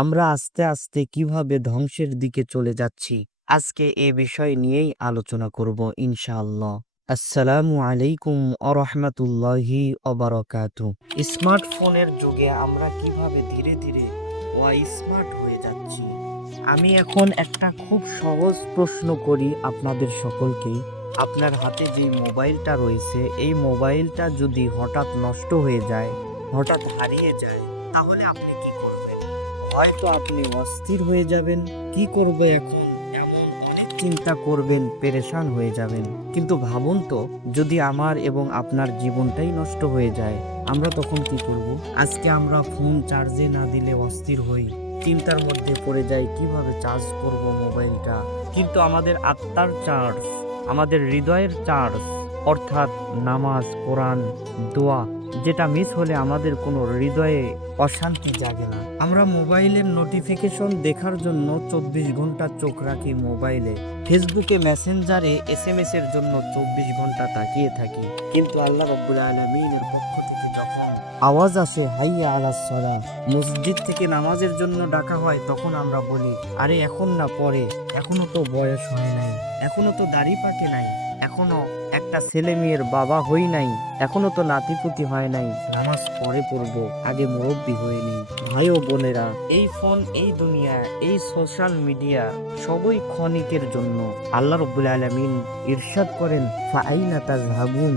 আমরা আস্তে আস্তে কিভাবে ধ্বংসের দিকে চলে যাচ্ছি, আজকে এ বিষয় নিয়েই আলোচনা করব ইনশাআল্লাহ। আসসালামু আলাইকুম আরহামাতুল্লাহি অবারাকাতু। স্মার্টফোনের যুগে আমরা কিভাবে ধীরে ধীরে স্মার্ট হয়ে যাচ্ছি। আমি এখন একটা খুব সহজ প্রশ্ন করি আপনাদের সকলকেই। আপনার হাতে যে মোবাইলটা রয়েছে, এই মোবাইলটা যদি হঠাৎ নষ্ট হয়ে যায়, হঠাৎ হারিয়ে যায়, তাহলে আপনি কি করবেন? হয়তো আপনি অস্থির হয়ে যাবেন, কি করব এখন, এমন অনেক চিন্তা করবেন, পেরেশান হয়ে যাবেন। কিন্তু ভাবুন তো, যদি আমার এবং আপনার জীবনটাই নষ্ট হয়ে যায়, আমরা তখন কি করব? আজকে আমরা ফোন চার্জে না দিলে অস্থির হই, চিন্তার মধ্যে পড়ে যাই কিভাবে চার্জ করব মোবাইলটা। কিন্তু আমাদের আত্মার চার্জ, আমাদের হৃদয়ের চার্জ, অর্থাৎ নামাজ, কোরআন, দোয়া, যেটা মিস হলে আমাদের কোনো হৃদয়ে অশান্তি জাগে না। আমরা মোবাইলের নোটিফিকেশন দেখার জন্য 24 ঘন্টা চোখ রাখি মোবাইলে, ফেসবুকে, মেসেঞ্জারে এসএমএস এর জন্য 24 ঘন্টা তাকিয়ে থাকি। কিন্তু আল্লাহ রাব্বুল আলামিনের পক্ষ থেকে যখন আওয়াজ আসে হাইয়া আলাস সালাহ, মসজিদ থেকে নামাজের জন্য ডাকা হয়, তখন আমরা বলি আরে এখন না, পরে, এখনো তো বয়স হয় নাই, এখনো তো দাড়ি পাকে নাই, এখনো একটা ছেলে মেয়ের বাবা হই নাই, এখনো তো নাতিপুতি হয় নাই, নামাজ পরে পড়বো, আগে মুরব্বি হয়ে নেই। ভাই ও বোনেরা, এই ফোন, এই দুনিয়া, এই সোশ্যাল মিডিয়া সবই ক্ষণিকের জন্য। আল্লাহ রাব্বুল আলামিন ইরশাদ করেন, ফাআইনা তাযহাবুন,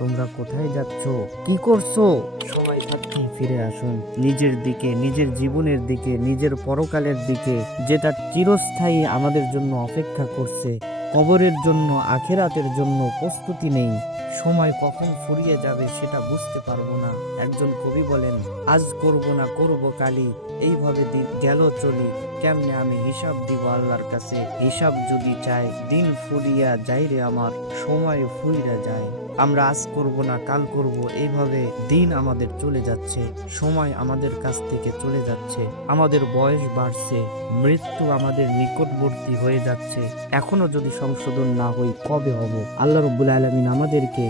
তোমরা কোথায় যাচ্ছ, কি করছো? সময় থাকতে ফিরে আসুন নিজের দিকে, নিজের জীবনের দিকে, নিজের পরকালের দিকে, যেটা চিরস্থায়ী আমাদের জন্য অপেক্ষা করছে। কবরের জন্য, আখেরাতের জন্য প্রস্তুতি নেই। সময় কখন ফুরিয়ে যাবে সেটা বুঝতে পারবো না। একজন কবি বলেন, আজ করব না করব কালি, এইভাবে গেল চলি, কেমনে আমি হিসাব দিব আল্লাহর কাছে। হিসাব যদি চাই, দিন ফুরিয়া যাই রে আমার, সময় ফুরিয়া যায়। আমরা আজ করব না কাল করব, এইভাবে দিন আমাদের চলে যাচ্ছে, সময় আমাদের কাছ থেকে চলে যাচ্ছে, আমাদের বয়স বাড়ছে, মৃত্যু আমাদের নিকটবর্তী হয়ে যাচ্ছে। এখনো যদি সংশোধন না হই, কবে হব? আল্লাহ রাব্বুল আলামিন আমাদেরকে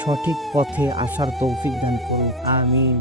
সঠিক পথে আসার তৌফিক দান করুন, আমিন।